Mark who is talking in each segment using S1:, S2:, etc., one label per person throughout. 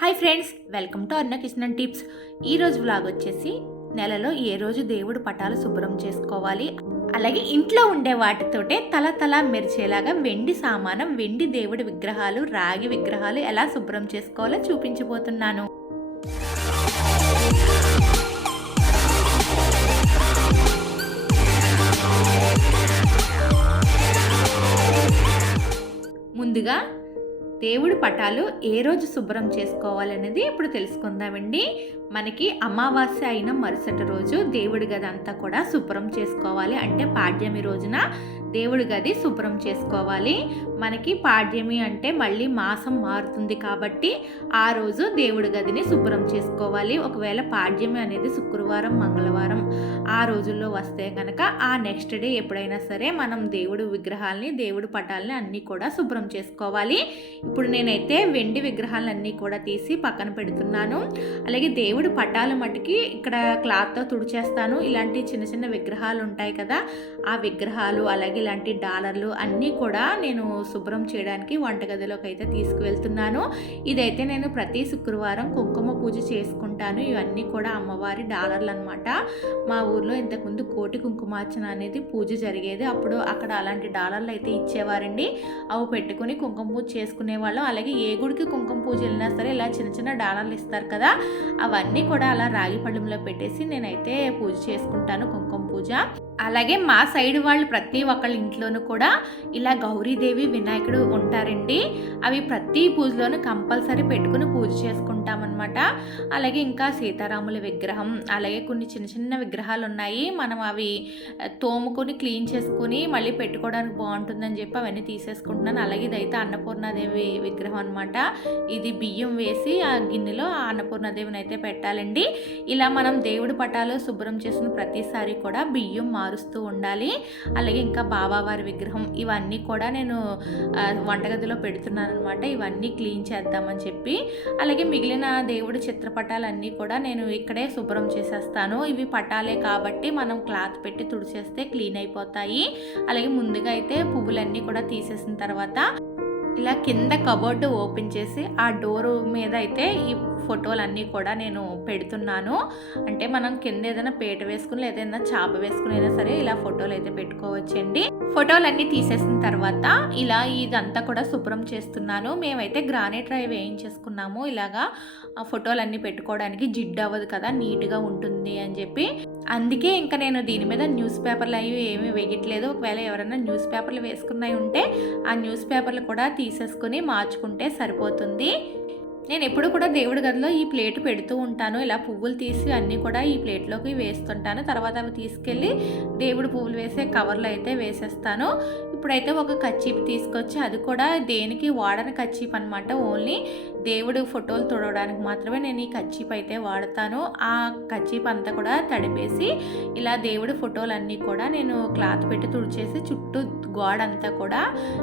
S1: Hi friends welcome to అన్న Kishan tips. ఈరోజు రోజు వ్లాగ్ వచ్చేసి నెలలో ఏ రోజు దేవుడు పటాలు శుభ్రం చేసుకోవాలి? అలాగే ఇంట్లో ఉండే వాటితోటే తల తల మెరిచేలాగా వెండి సామానం వెండి దేవుడి విగ్రహాలు రాగి విగ్రహాలు ఎలా శుభ్రం చేసుకోవాలో చూపించబోతున్నాను. ముందుగా దేవుడి పటాలు ఏ రోజు శుభ్రం చేసుకోవాలనేది ఇప్పుడు తెలుసుకుందామండి. మనకి అమావాస్య అయిన మరుసటి రోజు దేవుడి గది అంతా కూడా శుభ్రం చేసుకోవాలి. అంటే పాడ్యమి రోజున దేవుడి గది శుభ్రం చేసుకోవాలి. మనకి పాడ్యమి అంటే మళ్ళీ మాసం మారుతుంది కాబట్టి ఆ రోజు దేవుడి గదిని శుభ్రం చేసుకోవాలి. ఒకవేళ పాడ్యమి అనేది శుక్రవారం మంగళవారం ఆ రోజుల్లో వస్తే కనుక ఆ నెక్స్ట్ డే ఎప్పుడైనా సరే మనం దేవుడు విగ్రహాలని దేవుడు పటాలని అన్నీ కూడా శుభ్రం చేసుకోవాలి. ఇప్పుడు నేనైతే వెండి విగ్రహాలన్నీ కూడా తీసి పక్కన పెడుతున్నాను. అలాగే దేవుడు పటాల మటుకి ఇక్కడ క్లాత్తో తుడిచేస్తాను. ఇలాంటి చిన్న చిన్న విగ్రహాలు ఉంటాయి కదా ఆ విగ్రహాలు అలాగే ఇలాంటి డాలర్లు అన్నీ కూడా నేను శుభ్రం చేయడానికి వంటగదిలోకి అయితే తీసుకువెళ్తున్నాను. ఇదైతే నేను ప్రతి శుక్రవారం కుంకుమ పూజ చేసుకుంటాను. ఇవన్నీ కూడా అమ్మవారి డాలర్లు అనమాట మా ఊర్లో ఇంతకుముందు కోటి కుంకుమార్చన అనేది పూజ జరిగేది. అప్పుడు అక్కడ అలాంటి డాలర్లు అయితే ఇచ్చేవారండి. అవి పెట్టుకుని కుంకుమ పూజ చేసుకునే వాళ్ళం అలాగే ఏ గుడికి కుంకుమ పూజ వెళ్ళినా సరే ఇలా చిన్న చిన్న డాలర్లు ఇస్తారు కదా అవన్నీ కూడా అలా రాగి పళ్ళెంలో పెట్టేసి నేనైతే పూజ చేసుకుంటాను కుంకుమ పూజ. అలాగే మా సైడ్ వాళ్ళు ప్రతి ఒక్కళ్ళు ఇంట్లోనూ కూడా ఇలా గౌరీదేవి వినాయకుడు ఉంటారండి. అవి ప్రతి పూజలోనూ కంపల్సరీ పెట్టుకుని పూజ చేసుకుంటామన్నమాట. అలాగే ఇంకా సీతారాముల విగ్రహం అలాగే కొన్ని చిన్న చిన్న విగ్రహాలు ఉన్నాయి మనం అవి తోముకొని క్లీన్ చేసుకుని మళ్ళీ పెట్టుకోవడానికి బాగుంటుందని చెప్పి అవన్నీ తీసేసుకుంటున్నాను. అలాగే ఇదైతే అన్నపూర్ణాదేవి విగ్రహం అనమాట ఇది బియ్యం వేసి ఆ గిన్నెలో ఆ అన్నపూర్ణాదేవిని అయితే పెట్టాలండి. ఇలా మనం దేవుడి పటాలు శుభ్రం చేసిన ప్రతిసారి కూడా బియ్యం మారుస్తూ ఉండాలి. అలాగే ఇంకా బాబావారి విగ్రహం ఇవన్నీ కూడా నేను వంటగదిలో పెడుతున్నాను అనమాట ఇవన్నీ క్లీన్ చేద్దామని చెప్పి. అలాగే మిగిలిన దేవుడి చిత్రపటాలన్నీ కూడా నేను ఇక్కడే శుభ్రం చేసేస్తాను. ఇవి పటాలే కాబట్టి మనం క్లాత్ పెట్టి తుడిచేస్తే క్లీన్ అయిపోతాయి. అలాగే ముందుగా అయితే పువ్వులన్నీ కూడా తీసేసిన తర్వాత ఇలా కింద కబోర్డు ఓపెన్ చేసి ఆ డోర్ మీద అయితే ఈ ఫోటోలన్నీ కూడా నేను పెడుతున్నాను. అంటే మనం కింద ఏదైనా పేట వేసుకుని లేదా ఏదైనా చాప వేసుకుని అయినా సరే ఇలా ఫోటోలు అయితే పెట్టుకోవచ్చండి. ఫోటోలన్నీ తీసేసిన తర్వాత ఇలా ఇదంతా కూడా శుభ్రం చేస్తున్నాను. మేమైతే గ్రానైట్ రాయి వేయించేసుకున్నాము. ఇలాగా ఆ ఫోటోలన్నీ పెట్టుకోవడానికి జిడ్డు అవ్వదు కదా నీట్గా ఉంటుంది అని చెప్పి. అందుకే ఇంకా నేను దీని మీద న్యూస్ పేపర్లు అవి ఏమీ వేయట్లేదు. ఒకవేళ ఎవరైనా న్యూస్ పేపర్లు వేసుకున్నవి ఉంటే ఆ న్యూస్ పేపర్లు కూడా తీసేసుకుని మార్చుకుంటే సరిపోతుంది. నేను ఎప్పుడు కూడా దేవుడి గదిలో ఈ ప్లేట్ పెడుతూ ఉంటాను. ఇలా పువ్వులు తీసి అన్నీ కూడా ఈ ప్లేట్లోకి వేస్తుంటాను. తర్వాత అవి తీసుకెళ్ళి దేవుడి పువ్వులు వేసే కవర్లో అయితే వేసేస్తాను. ఇప్పుడైతే ఒక కచ్చీప్ తీసుకొచ్చి అది కూడా దేనికి వాడని కచ్చీప్ అనమాట ఓన్లీ. దేవుడు ఫోటోలు తుడవడానికి మాత్రమే నేను ఈ కచ్చీప్ అయితే వాడతాను. ఆ కచ్చీప్ అంతా కూడా తడిపేసి ఇలా దేవుడి ఫోటోలు అన్నీ కూడా నేను క్లాత్ పెట్టి తుడిచేసి చుట్టూ గోడ అంతా కూడా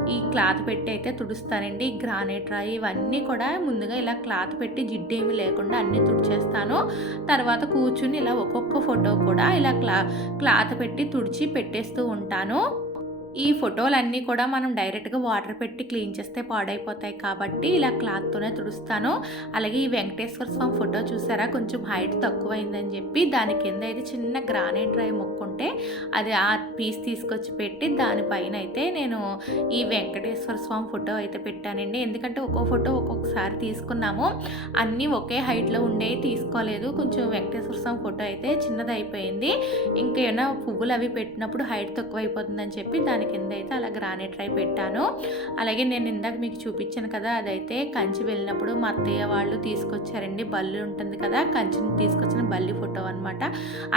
S1: ఈ క్లాత్ పెట్టి అయితే తుడుస్తానండి. గ్రానైట్ రాయి ఇవన్నీ కూడా ముందుగా ఇలా క్లాత్ పెట్టి జిడ్డేమి లేకుండా అన్నీ తుడిచేస్తాను. తర్వాత కూర్చుని ఇలా ఒక్కొక్క ఫోటో కూడా ఇలా క్లా క్లాత్ పెట్టి తుడిచి పెట్టేస్తూ ఉంటాను. ఈ ఫోటోలన్నీ కూడా మనం డైరెక్ట్గా వాటర్ పెట్టి క్లీన్ చేస్తే పాడైపోతాయి కాబట్టి ఇలా క్లాత్తోనే తుడుస్తాను. అలాగే ఈ వెంకటేశ్వర స్వామి ఫోటో చూసారా? కొంచెం హైట్ తక్కువైందని చెప్పి దాని కింద అయితే చిన్న గ్రానైట్ రాయి ఉంటే అది ఆ పీస్ తీసుకొచ్చి పెట్టి దానిపైన అయితే నేను ఈ వెంకటేశ్వర స్వామి ఫోటో అయితే పెట్టానండి. ఎందుకంటే ఒక్కో ఫోటో ఒక్కొక్కసారి తీసుకున్నాము. అన్నీ ఒకే హైట్లో ఉండేవి తీసుకోలేదు. కొంచెం వెంకటేశ్వర స్వామి ఫోటో అయితే చిన్నది అయిపోయింది ఇంకేమైనా పువ్వులు అవి పెట్టినప్పుడు హైట్ తక్కువ అయిపోతుందని చెప్పి దాని కింద అయితే అలా గ్రానైట్ ట్రై పెట్టాను. అలాగే నేను ఇందాక మీకు చూపించాను కదా అదైతే కంచి వెళ్ళినప్పుడు మా అత్తయ్య వాళ్ళు తీసుకొచ్చారండి. బల్లి ఉంటుంది కదా కంచిని తీసుకొచ్చిన బల్లి ఫోటో అనమాట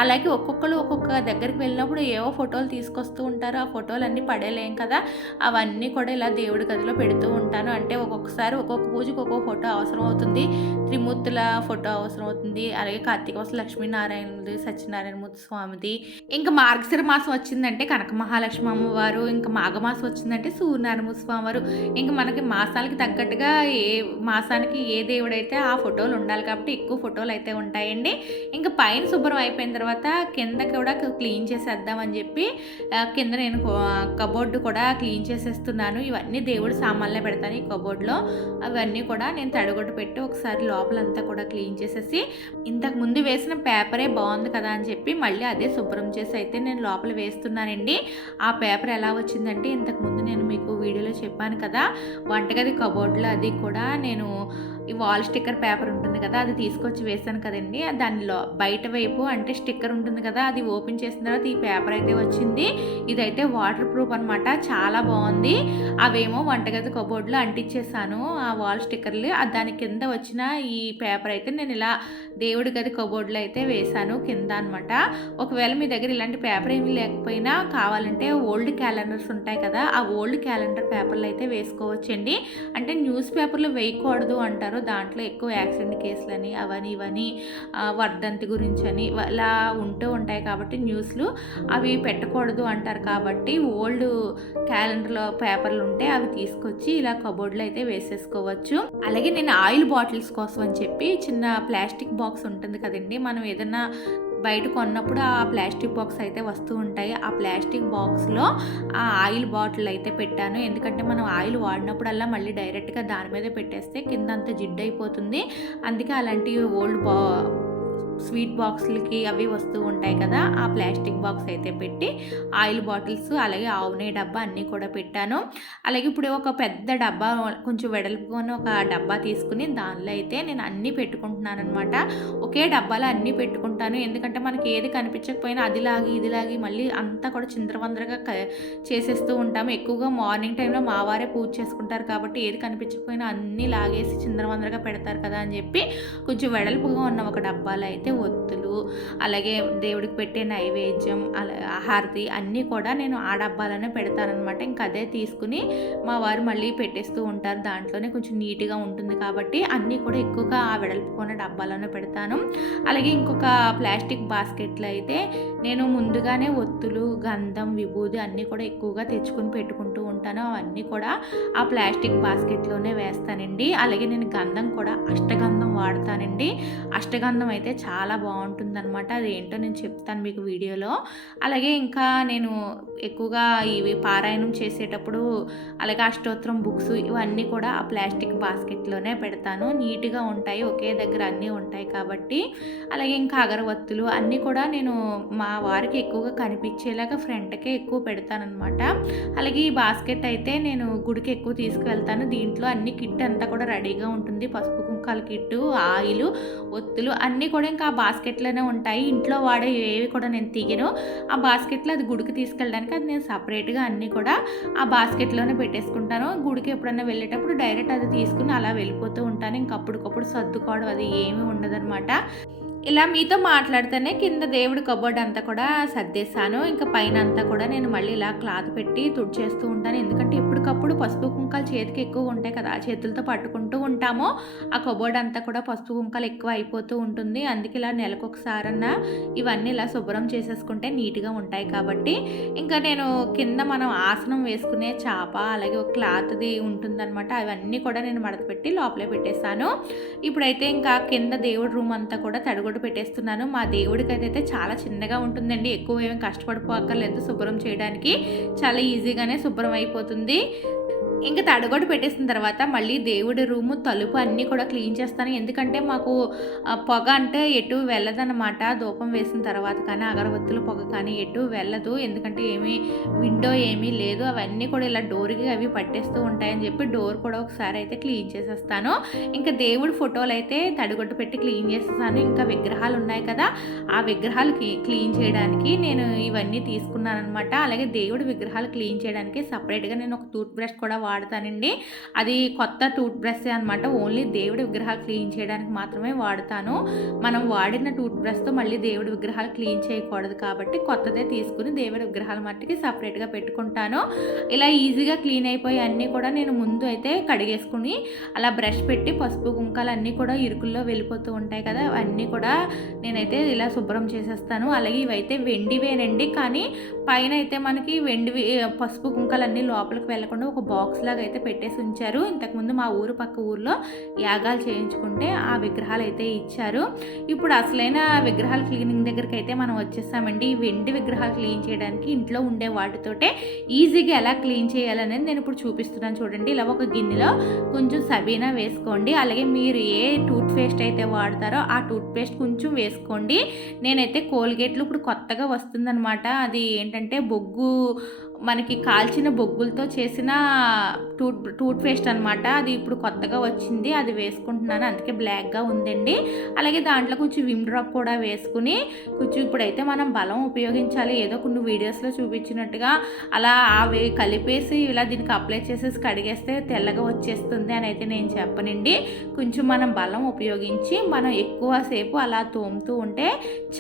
S1: అలాగే ఒక్కొక్కరు ఒక్కొక్క దగ్గర దగ్గరికి వెళ్ళినప్పుడు ఏవో ఫోటోలు తీసుకొస్తూ ఉంటారు. ఆ ఫోటోలు అన్నీ పడేలేం కదా. అవన్నీ కూడా ఇలా దేవుడి గదిలో పెడుతూ ఉంటాను. అంటే ఒక్కొక్కసారి ఒక్కొక్క పూజకి ఒక్కొక్క ఫోటో అవసరం అవుతుంది. త్రిమూర్తుల ఫోటో అవసరం అవుతుంది. అలాగే కార్తీక మాసం లక్ష్మీనారాయణది సత్యనారాయణమూర్తి స్వామిది. ఇంకా మార్గశిర మాసం వచ్చిందంటే కనక మహాలక్ష్మి అమ్మవారు ఇంకా మాఘమాసం వచ్చిందంటే సూర్యనారాయణమూర్తి స్వామి వారు ఇంకా మనకి మాసాలకి తగ్గట్టుగా ఏ మాసానికి ఏ దేవుడైతే ఆ ఫోటోలు ఉండాలి కాబట్టి ఎక్కువ ఫోటోలు అయితే ఉంటాయండి. ఇంకా పైన శుభ్రం అయిపోయిన తర్వాత కింద కూడా క్లీన్ క్లీన్ చేసేద్దామని చెప్పి కింద నేను కబోర్డు కూడా క్లీన్ చేసేస్తున్నాను. ఇవన్నీ దేవుడు సామాన్లే పెడతాను ఈ కబోర్డ్లో. అవన్నీ కూడా నేను తడగొట్టు పెట్టి ఒకసారి లోపలంతా కూడా క్లీన్ చేసేసి ఇంతకు ముందు వేసిన పేపరే బాగుంది కదా అని చెప్పి మళ్ళీ అదే శుభ్రం చేసి అయితే నేను లోపల వేస్తున్నానండి. ఆ పేపర్ ఎలా వచ్చిందంటే ఇంతకు ముందు నేను మీకు వీడియోలో చెప్పాను కదా వంటగది కబోర్డ్లో అది కూడా నేను ఈ వాల్ స్టిక్కర్ పేపర్ ఉంటుంది కదా అది తీసుకొచ్చి వేసాను కదండి. దానిలో బయట వైపు అంటే స్టిక్కర్ ఉంటుంది కదా అది ఓపెన్ చేసిన తర్వాత ఈ పేపర్ అయితే వచ్చింది. ఇదైతే వాటర్ ప్రూఫ్ అనమాట చాలా బాగుంది. అవేమో వంటగది కబోర్డ్లో అంటించేసాను ఆ వాల్ స్టిక్కర్లు దాని కింద వచ్చిన ఈ పేపర్ అయితే నేను ఇలా దేవుడి గది కబోర్డ్లో అయితే వేశాను కింద అనమాట ఒకవేళ మీ దగ్గర ఇలాంటి పేపర్ ఏమీ లేకపోయినా కావాలంటే ఓల్డ్ క్యాలెండర్స్ ఉంటాయి కదా ఆ ఓల్డ్ క్యాలెండర్ పేపర్లు అయితే వేసుకోవచ్చండి. అంటే న్యూస్ పేపర్లు వేయకూడదు అంటారు దాంట్లో ఎక్కువ యాక్సిడెంట్ కేసులని అవని ఇవని వర్ధంతి గురించి అని ఇలా ఉంటూ ఉంటాయి కాబట్టి న్యూస్లు అవి పెట్టకూడదు అంటారు కాబట్టి ఓల్డ్ క్యాలెండర్లో పేపర్లు ఉంటే అవి తీసుకొచ్చి ఇలా కబోర్డ్లో అయితే వేసేసుకోవచ్చు. అలాగే నేను ఆయిల్ బాటిల్స్ కోసం అని చెప్పి చిన్న ప్లాస్టిక్ బాక్స్ ఉంటుంది కదండి మనం ఏదైనా బయట కొన్నప్పుడు ఆ ప్లాస్టిక్ బాక్స్ అయితే వస్తూ ఉంటాయి. ఆ ప్లాస్టిక్ బాక్స్లో ఆ ఆయిల్ బాటిల్ అయితే పెట్టాను. ఎందుకంటే మనం ఆయిల్ వాడినప్పుడల్లా మళ్ళీ డైరెక్ట్గా దాని మీద పెట్టేస్తే కింద అంత జిడ్డు అయిపోతుంది. అందుకే అలాంటి ఓల్డ్ బా స్వీట్ బాక్స్లకి అవి వస్తూ ఉంటాయి కదా ఆ ప్లాస్టిక్ బాక్స్ అయితే పెట్టి ఆయిల్ బాటిల్స్ అలాగే ఆవు నెయ్యి డబ్బా అన్నీ కూడా పెట్టాను. అలాగే ఇప్పుడు ఒక పెద్ద డబ్బా కొంచెం వెడల్పుకొని ఒక డబ్బా తీసుకుని దానిలో అయితే నేను అన్నీ పెట్టుకుంటున్నాను అనమాట ఒకే డబ్బాలో అన్నీ పెట్టుకుంటాను. ఎందుకంటే మనకి ఏది కనిపించకపోయినా అది లాగి ఇది లాగి మళ్ళీ అంతా కూడా చిందరవందరగా క చేసేస్తూ ఉంటాము ఎక్కువగా మార్నింగ్ టైంలో మా వారే పూజ చేసుకుంటారు కాబట్టి ఏది కనిపించకపోయినా అన్నీ లాగేసి చిందరవందరగా పెడతారు కదా అని చెప్పి కొంచెం వెడల్పుగా ఉన్న ఒక డబ్బాలో అయితే ఒత్తులు అలాగే దేవుడికి పెట్టే నైవేద్యం అలా హారతి అన్నీ కూడా నేను ఆ డబ్బాలోనే పెడతానమాట ఇంకా అదే తీసుకుని మా వారు మళ్ళీ పెట్టేస్తూ ఉంటారు. దాంట్లోనే కొంచెం నీట్గా ఉంటుంది కాబట్టి అన్నీ కూడా ఎక్కువగా ఆ వెడల్పుకున్న డబ్బాలోనే పెడతాను. అలాగే ఇంకొక ప్లాస్టిక్ బాస్కెట్లు అయితే నేను ముందుగానే ఒత్తులు గంధం విభూది అన్నీ కూడా ఎక్కువగా తెచ్చుకొని పెట్టుకుంటూ ఉంటాను. అవన్నీ కూడా ఆ ప్లాస్టిక్ బాస్కెట్లోనే వేస్తానండి. అలాగే నేను గంధం కూడా అష్టగంధం వాడతానండి. అష్టగంధం అయితే చాలా బాగుంటుందన్నమాట. అది ఏంటో నేను చెప్తాను మీకు వీడియోలో. అలాగే ఇంకా నేను ఎక్కువగా ఇవి పారాయణం చేసేటప్పుడు అలాగే అష్టోత్తరం బుక్స్ ఇవన్నీ కూడా ఆ ప్లాస్టిక్ బాస్కెట్లోనే పెడతాను. నీట్గా ఉంటాయి ఒకే దగ్గర అన్నీ ఉంటాయి కాబట్టి. అలాగే ఇంకా అగరవత్తులు అన్నీ కూడా నేను మా వారికి ఎక్కువగా కనిపించేలాగా ఫ్రంట్కే ఎక్కువ పెడతానమాట అలాగే ఈ బాస్కెట్ అయితే నేను గుడికి ఎక్కువ తీసుకువెళ్తాను. దీంట్లో అన్ని కిట్ అంతా కూడా రెడీగా ఉంటుంది. పసుపు కుంకాల కిట్టు ఆయిల్ ఒత్తులు అన్నీ కూడా ఇంకా ఆ బాస్కెట్లోనే ఉంటాయి. ఇంట్లో వాడే ఏవి కూడా నేను తీయను. ఆ బాస్కెట్లో అది గుడికి తీసుకెళ్ళడానికి అది నేను సపరేట్గా అన్నీ కూడా ఆ బాస్కెట్లోనే పెట్టేసుకుంటాను. గుడికి ఎప్పుడైనా వెళ్ళేటప్పుడు డైరెక్ట్ అది తీసుకుని అలా వెళ్ళిపోతూ ఉంటాను. ఇంక అప్పటికప్పుడు సర్దుకోవడం అది ఏమీ ఉండదనమాట ఇలా మీతో మాట్లాడితేనే కింద దేవుడి కబోర్డ్ అంతా కూడా సర్దేశాను. ఇంకా పైన అంతా కూడా నేను మళ్ళీ ఇలా క్లాత్ పెట్టి తుడిచేస్తూ ఉంటాను. ఎందుకంటే ఎప్పటికప్పుడు పసుపు కుంకాలు చేతికి ఎక్కువ ఉంటాయి కదా చేతులతో పట్టుకుంటూ ఉంటాము. ఆ కబోర్డ్ అంతా కూడా పసుపు కుంకాలు ఎక్కువ అయిపోతూ ఉంటుంది. అందుకే ఇలా నెలకొకసారన్నా ఇవన్నీ ఇలా శుభ్రం చేసేసుకుంటే నీట్గా ఉంటాయి కాబట్టి. ఇంకా నేను కింద మనం ఆసనం వేసుకునే చాప అలాగే ఒక క్లాత్ది ఉంటుందన్నమాట. అవన్నీ కూడా నేను మడత పెట్టి లోపలే పెట్టేశాను. ఇప్పుడైతే ఇంకా కింద దేవుడి రూమ్ అంతా కూడా తడిగొడ్డు పెట్టేస్తున్నాను. మా దేవుడికి అయితే చాలా చిన్నగా ఉంటుందండి. ఎక్కువ ఏమి కష్టపడిపోక్కర్లేదు శుభ్రం చేయడానికి. చాలా ఈజీగానే శుభ్రం అయిపోతుంది. ఇంకా తడగొట్టు పెట్టేసిన తర్వాత మళ్ళీ దేవుడి రూము తలుపు అన్నీ కూడా క్లీన్ చేస్తాను. ఎందుకంటే మాకు పొగ అంటే ఎటు వెళ్ళదన్నమాట. ధూపం వేసిన తర్వాత కానీ అగరబత్తుల పొగ కానీ ఎటు వెళ్ళదు. ఎందుకంటే ఏమీ విండో ఏమీ లేదు. అవన్నీ కూడా ఇలా డోర్కి అవి పట్టేస్తూ ఉంటాయని చెప్పి డోర్ కూడా ఒకసారి అయితే క్లీన్ చేసేస్తాను. ఇంకా దేవుడి ఫోటోలు అయితే తడిగొట్టు పెట్టి క్లీన్ చేసేసాను. ఇంకా విగ్రహాలు ఉన్నాయి కదా ఆ విగ్రహాలు క్లీన్ చేయడానికి నేను ఇవన్నీ తీసుకున్నాను అనమాట అలాగే దేవుడి విగ్రహాలు క్లీన్ చేయడానికి సపరేట్గా నేను ఒక టూత్ బ్రష్ కూడా వాడతానండి. అది కొత్త టూత్ బ్రష్ అనమాట ఓన్లీ దేవుడి విగ్రహాలు క్లీన్ చేయడానికి మాత్రమే వాడతాను. మనం వాడిన టూత్ బ్రష్తో మళ్ళీ దేవుడి విగ్రహాలు క్లీన్ చేయకూడదు కాబట్టి కొత్తదే తీసుకుని దేవుడి విగ్రహాల మట్టికి సపరేట్గా పెట్టుకుంటాను. ఇలా ఈజీగా క్లీన్ అయిపోయి అన్నీ కూడా నేను ముందు అయితే కడిగేసుకుని అలా బ్రష్ పెట్టి పసుపు కుంకాలు అన్నీ కూడా ఇరుకుల్లో వెళ్ళిపోతూ ఉంటాయి కదా అవన్నీ కూడా నేనైతే ఇలా శుభ్రం చేసేస్తాను. అలాగే ఇవైతే వెండివేనండి. కానీ పైన అయితే మనకి వెండివి పసుపు కుంకలన్నీ లోపలికి వెళ్ళకుండా ఒక బాక్స్ లాగా అయితే పెట్టేసి ఉంచారు. ఇంతకుముందు మా ఊరు పక్క ఊర్లో యాగాలు చేయించుకుంటే ఆ విగ్రహాలు అయితే ఇచ్చారు. ఇప్పుడు అసలైన విగ్రహాల క్లీనింగ్ దగ్గరికి అయితే మనం వచ్చేసామండి ఈ వెండి విగ్రహాలు క్లీన్ చేయడానికి ఇంట్లో ఉండే వాటితోటే ఈజీగా ఎలా క్లీన్ చేయాలనేది నేను ఇప్పుడు చూపిస్తున్నాను చూడండి. ఇలా ఒక గిన్నెలో కొంచెం సబీనా వేసుకోండి. అలాగే మీరు ఏ టూత్ పేస్ట్ అయితే వాడతారో ఆ టూత్ పేస్ట్ కొంచెం వేసుకోండి. నేనైతే కోల్గేట్లు ఇప్పుడు కొత్తగా వస్తుందన్నమాట. అది ఏంటంటే ఏంటంటే బొగ్గు మనకి కాల్చిన బొగ్గులతో చేసిన టూత్ టూత్ పేస్ట్ అనమాట అది ఇప్పుడు కొత్తగా వచ్చింది. అది వేసుకుంటున్నాను. అందుకే బ్లాక్గా ఉందండి. అలాగే దాంట్లో కొంచెం విమ్ డ్రాప్ కూడా వేసుకుని కొంచెం ఇప్పుడైతే మనం బలం ఉపయోగించాలి. ఏదో కొన్ని వీడియోస్లో చూపించినట్టుగా అలా అవి కలిపేసి ఇలా దీనికి అప్లై చేసేసి కడిగేస్తే తెల్లగా వచ్చేస్తుంది అని అయితే నేను చెప్పనండి. కొంచెం మనం బలం ఉపయోగించి మనం ఎక్కువసేపు అలా తోముతూ ఉంటే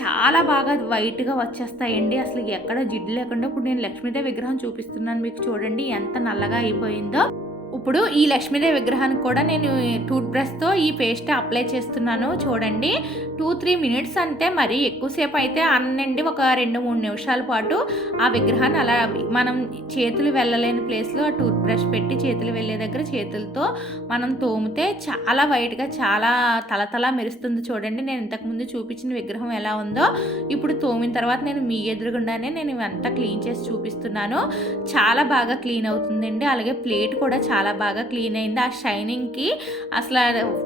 S1: చాలా బాగా వైట్గా వచ్చేస్తాయండి. అసలు ఎక్కడ జిడ్డు లేకుండా. ఇప్పుడు నేను లక్ష్మీదేవి విగ్రహం చూపిస్తున్నాను. మీకు చూడండి ఎంత నల్లగా అయిపోయిందో. ఇప్పుడు ఈ లక్ష్మీదేవి విగ్రహానికి కూడా నేను టూత్ బ్రష్తో ఈ పేస్ట్ అప్లై చేస్తున్నాను. చూడండి. టూ త్రీ మినిట్స్ అంటే మరి ఎక్కువసేపు అయితే అన్నండి. ఒక రెండు మూడు నిమిషాల పాటు ఆ విగ్రహాన్ని అలా మనం చేతులు వెళ్ళలేని ప్లేస్లో ఆ టూత్ బ్రష్ పెట్టి చేతులు వెళ్ళే దగ్గర చేతులతో మనం తోమితే చాలా వైట్గా చాలా తలతల మెరుస్తుంది. చూడండి. నేను ఇంతకుముందు చూపించిన విగ్రహం ఎలా ఉందో. ఇప్పుడు తోమిన తర్వాత నేను మీ ఎదురుగుండానే నేను ఇవంతా క్లీన్ చేసి చూపిస్తున్నాను. చాలా బాగా క్లీన్ అవుతుందండి. అలాగే ప్లేట్ కూడా చాలా చాలా బాగా క్లీన్ అయింది. ఆ షైనింగ్కి అసలు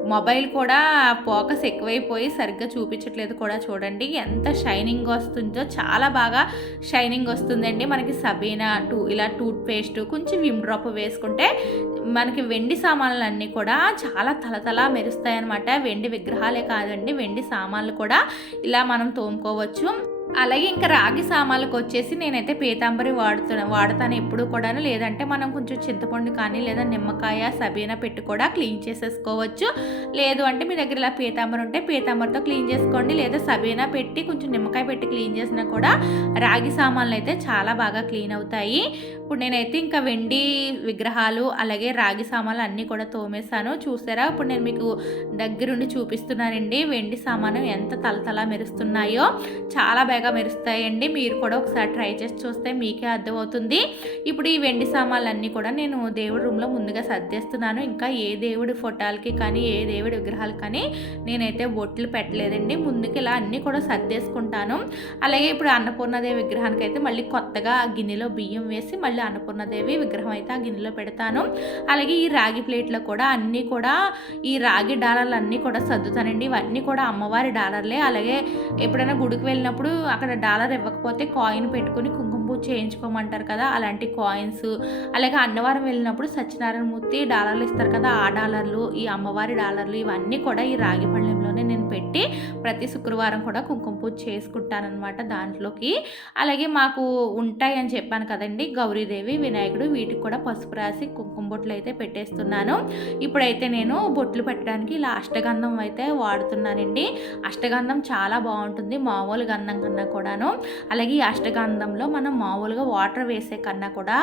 S1: మొబైల్ కూడా ఫోకస్ ఎక్కువైపోయి సరిగ్గా చూపించట్లేదు కూడా చూడండి. ఎంత షైనింగ్ వస్తుందో చాలా బాగా షైనింగ్ వస్తుందండి. మనకి సబీనా టూ ఇలా టూత్ పేస్ట్ కొంచెం విమ్ డ్రాప్ వేసుకుంటే మనకి వెండి సామాన్లు అన్నీ కూడా చాలా తలతల మెరుస్తాయి అనమాట వెండి విగ్రహాలే కాదండి వెండి సామాన్లు కూడా ఇలా మనం తోముకోవచ్చు. అలాగే ఇంకా రాగి సామాన్లకు వచ్చేసి నేనైతే పీతాంబరి వాడుతున్నా వాడతాను ఎప్పుడు కూడాను. లేదంటే మనం కొంచెం చింతపండు కానీ లేదా నిమ్మకాయ సబీనా పెట్టి కూడా క్లీన్ చేసేసుకోవచ్చు. లేదు అంటే మీ దగ్గర ఇలా పీతాంబరి ఉంటే పీతాంబరితో క్లీన్ చేసుకోండి. లేదా సబీనా పెట్టి కొంచెం నిమ్మకాయ పెట్టి క్లీన్ చేసినా కూడా రాగి సామాన్లు అయితే చాలా బాగా క్లీన్ అవుతాయి. ఇప్పుడు నేనైతే ఇంకా వెండి విగ్రహాలు అలాగే రాగి సామాన్లు అన్నీ కూడా తోమేశాను. చూసారా? ఇప్పుడు నేను మీకు దగ్గరుండి చూపిస్తున్నానండి. వెండి సామాను ఎంత తలతల మెరుస్తున్నాయో. చాలా బాగా తెల్లగా మెరుస్తాయండి. మీరు కూడా ఒకసారి ట్రై చేసి చూస్తే మీకే అర్థమవుతుంది. ఇప్పుడు ఈ వెండి సామాన్లన్నీ కూడా నేను దేవుడి రూమ్లో ముందుగా సర్దేస్తున్నాను. ఇంకా ఏ దేవుడి ఫోటోలకి కానీ ఏ దేవుడి విగ్రహాలు కానీ నేనైతే బొట్లు పెట్టలేదండి. ముందుకు ఇలా అన్నీ కూడా సర్దేసుకుంటాను. అలాగే ఇప్పుడు అన్నపూర్ణదేవి విగ్రహానికి అయితే మళ్ళీ కొత్తగా గిన్నెలో బియ్యం వేసి మళ్ళీ అన్నపూర్ణదేవి విగ్రహం అయితే ఆ గిన్నెలో పెడతాను. అలాగే ఈ రాగి ప్లేట్లో కూడా అన్నీ కూడా ఈ రాగి డాలర్లు అన్నీ కూడా సర్దుతానండి. ఇవన్నీ కూడా అమ్మవారి డాలర్లే. అలాగే ఎప్పుడైనా గుడికి వెళ్ళినప్పుడు అక్కడ డాలర్ ఇవ్వకపోతే కాయిన్ పెట్టుకుని కుంకుమ పూజ చేయించుకోమంటారు కదా అలాంటి కాయిన్స్. అలాగే అన్నవరం వెళ్ళినప్పుడు సత్యనారాయణ మూర్తి డాలర్లు ఇస్తారు కదా ఆ డాలర్లు ఈ అమ్మవారి డాలర్లు ఇవన్నీ కూడా ఈ రాగి పళ్ళెంలోనే పెట్టి ప్రతి శుక్రవారం కూడా కుంకుమ పూజ చేసుకుంటానమాట దాంట్లోకి. అలాగే మాకు ఉంటాయి అని చెప్పాను కదండి గౌరీదేవి వినాయకుడు వీటికి కూడా పసుపు రాసి కుంకుమ బొట్లు అయితే పెట్టేస్తున్నాను. ఇప్పుడైతే నేను బొట్లు పెట్టడానికి ఇలా అష్టగంధం అయితే వాడుతున్నానండి. అష్టగంధం చాలా బాగుంటుంది మామూలు గంధం కన్నా కూడాను. అలాగే ఈ అష్టగంధంలో మనం మామూలుగా వాటర్ వేసే కన్నా కూడా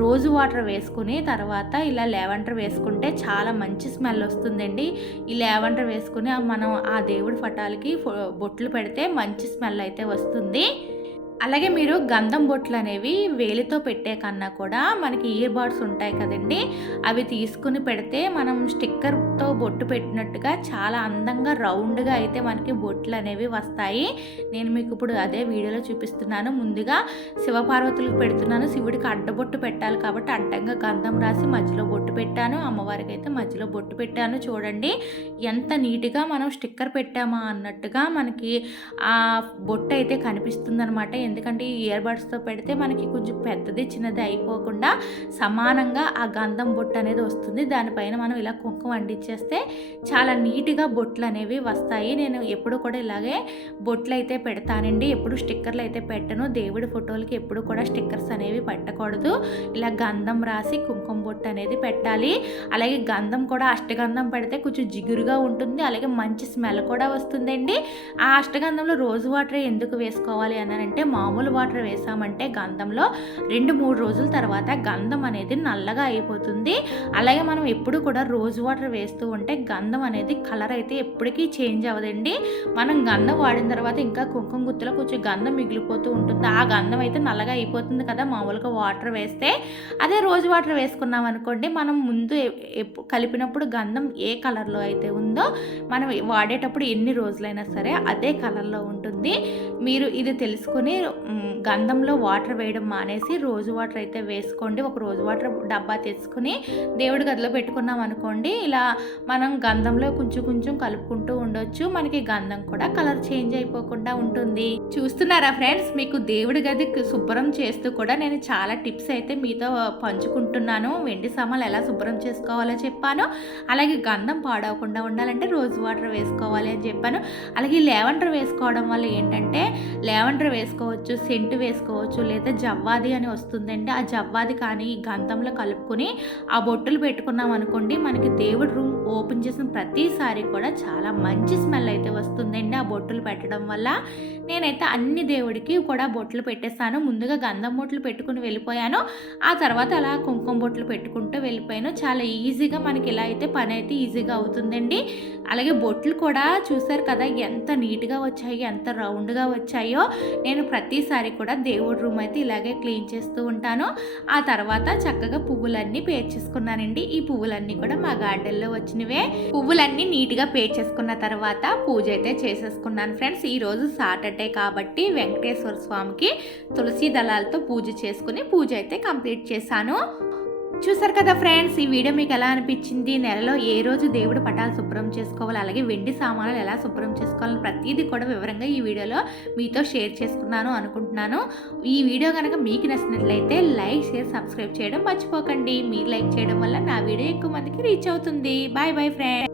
S1: రోజు వాటర్ వేసుకుని తర్వాత ఇలా లెవెండర్ వేసుకుంటే చాలా మంచి స్మెల్ వస్తుందండి. ఈ లెవెండర్ వేసుకుని మనం ఆ దేవుడి ఫటాలకి బొట్లు పెడితే మంచి స్మెల్ అయితే వస్తుంది. అలాగే మీరు గంధం బొట్లు అనేవి వేలితో పెట్టే కన్నా కూడా మనకి ఇయర్ బడ్స్ ఉంటాయి కదండి. అవి తీసుకుని పెడితే మనం స్టిక్కర్తో బొట్టు పెట్టినట్టుగా చాలా అందంగా రౌండ్గా అయితే మనకి బొట్లు అనేవి వస్తాయి. నేను మీకు ఇప్పుడు అదే వీడియోలో చూపిస్తున్నాను. ముందుగా శివపార్వతులకు పెడుతున్నాను. శివుడికి అడ్డబొట్టు పెట్టాలి కాబట్టి అడ్డంగా గంధం రాసి మధ్యలో బొట్టు పెట్టాను. అమ్మవారికి అయితే మధ్యలో బొట్టు పెట్టాను. చూడండి ఎంత నీట్గా మనం స్టిక్కర్ పెట్టామా అన్నట్టుగా మనకి ఆ బొట్టు అయితే కనిపిస్తుంది అనమాట ఎందుకంటే ఈ ఇయర్ బడ్స్తో పెడితే మనకి కొంచెం పెద్దది చిన్నది అయిపోకుండా సమానంగా ఆ గంధం బొట్టు అనేది వస్తుంది. దానిపైన మనం ఇలా కుంకుమ అంటించేస్తే చాలా నీట్గా బొట్లు అనేవి వస్తాయి. నేను ఎప్పుడు కూడా ఇలాగే బొట్లు అయితే పెడతానండి. ఎప్పుడు స్టిక్కర్లు అయితే పెట్టను. దేవుడి ఫోటోలకి ఎప్పుడు కూడా స్టిక్కర్స్ అనేవి పెట్టకూడదు. ఇలా గంధం రాసి కుంకుమ బొట్టు అనేది పెట్టాలి. అలాగే గంధం కూడా అష్టగంధం పెడితే కొంచెం జిగురుగా ఉంటుంది. అలాగే మంచి స్మెల్ కూడా వస్తుందండి. ఆ అష్టగంధంలో రోజు వాటర్ ఎందుకు వేసుకోవాలి అని అంటే మామూలు వాటర్ వేసామంటే గంధంలో రెండు మూడు రోజుల తర్వాత గంధం అనేది నల్లగా అయిపోతుంది. అలాగే మనం ఎప్పుడు కూడా రోజు వాటర్ వేస్తూ ఉంటే గంధం అనేది కలర్ అయితే ఎప్పటికీ చేంజ్ అవ్వదండి. మనం గంధం వాడిన తర్వాత ఇంకా కుంకుమ గుత్తులో కొంచెం గంధం మిగిలిపోతూ ఉంటుంది. ఆ గంధం అయితే నల్లగా అయిపోతుంది కదా మామూలుగా వాటర్ వేస్తే. అదే రోజు వాటర్ వేసుకున్నాం అనుకోండి మనం ముందు కలిపినప్పుడు గంధం ఏ కలర్లో అయితే ఉందో మనం వాడేటప్పుడు ఎన్ని రోజులైనా సరే అదే కలర్లో ఉంటుంది. మీరు ఇది తెలుసుకుని గంధంలో వాటర్ వేయడం మానేసి రోజు వాటర్ అయితే వేసుకోండి. ఒక రోజు వాటర్ డబ్బా తెచ్చుకుని దేవుడి గదిలో పెట్టుకున్నాం అనుకోండి ఇలా మనం గంధంలో కొంచెం కొంచెం కలుపుకుంటూ ఉండొచ్చు. మనకి గంధం కూడా కలర్ చేంజ్ అయిపోకుండా ఉంటుంది. చూస్తున్నారా ఫ్రెండ్స్? మీకు దేవుడి గది శుభ్రం చేస్తూ కూడా నేను చాలా టిప్స్ అయితే మీతో పంచుకుంటున్నాను. వెండి సామాన్లు ఎలా శుభ్రం చేసుకోవాలో చెప్పాను. అలాగే గంధం పాడవకుండా ఉండాలంటే రోజు వాటర్ వేసుకోవాలి అని చెప్పాను. అలాగే లెవెండర్ వేసుకోవడం వల్ల ఏంటంటే లెవెండర్ వేసుకోవచ్చు సెంటు వేసుకోవచ్చు లేదా జవ్వాది అని వస్తుందండి ఆ జవ్వాది కానీ ఈ గంధంలో కలుపుకొని ఆ బొట్టులు పెట్టుకున్నాం అనుకోండి మనకి దేవుడి రూమ్ ఓపెన్ చేసిన ప్రతిసారి కూడా చాలా మంచి స్మెల్ అయితే వస్తుందండి ఆ బొట్టులు పెట్టడం వల్ల. నేనైతే అన్ని దేవుడికి కూడా బొట్లు పెట్టేస్తాను ముందుగా గంధం బొట్లు పెట్టుకుని వెళ్ళిపోయాను. ఆ తర్వాత అలా కుంకుమ బొట్లు పెట్టుకుంటూ వెళ్ళిపోయాను. చాలా ఈజీగా మనకి ఇలా అయితే పని అయితే ఈజీగా అవుతుందండి. అలాగే బొట్లు కూడా చూసారు కదా ఎంత నీట్గా వచ్చాయి ఎంత రౌండ్గా వచ్చాయో. నేను ప్రతి ప్రతిసారి కూడా దేవుడి రూమ్ అయితే ఇలాగే క్లీన్ చేస్తూ ఉంటాను. ఆ తర్వాత చక్కగా పువ్వులన్నీ పేర్చేసుకున్నానండి. ఈ పువ్వులన్నీ కూడా మా గార్డెన్లో వచ్చినవే. పువ్వులన్నీ నీట్గా పేర్చేసుకున్న తర్వాత పూజ అయితే చేసేసుకున్నాను ఫ్రెండ్స్. ఈరోజు సాటర్డే కాబట్టి వెంకటేశ్వర స్వామికి తులసి దళాలతో పూజ చేసుకుని పూజ అయితే కంప్లీట్ చేశాను. చూసారు కదా ఫ్రెండ్స్ ఈ వీడియో మీకు ఎలా అనిపించింది? నెలలో ఏ రోజు దేవుడు పటాలు శుభ్రం చేసుకోవాలి? అలాగే వెండి సామాన్లు ఎలా శుభ్రం చేసుకోవాలని ప్రతిదీ కూడా వివరంగా ఈ వీడియోలో మీతో షేర్ చేసుకున్నాను అనుకుంటున్నాను. ఈ వీడియో కనుక మీకు నచ్చినట్లయితే లైక్ షేర్ సబ్స్క్రైబ్ చేయడం మర్చిపోకండి. మీరు లైక్ చేయడం వల్ల నా వీడియో ఎక్కువ మందికి రీచ్ అవుతుంది. Bye bye friends.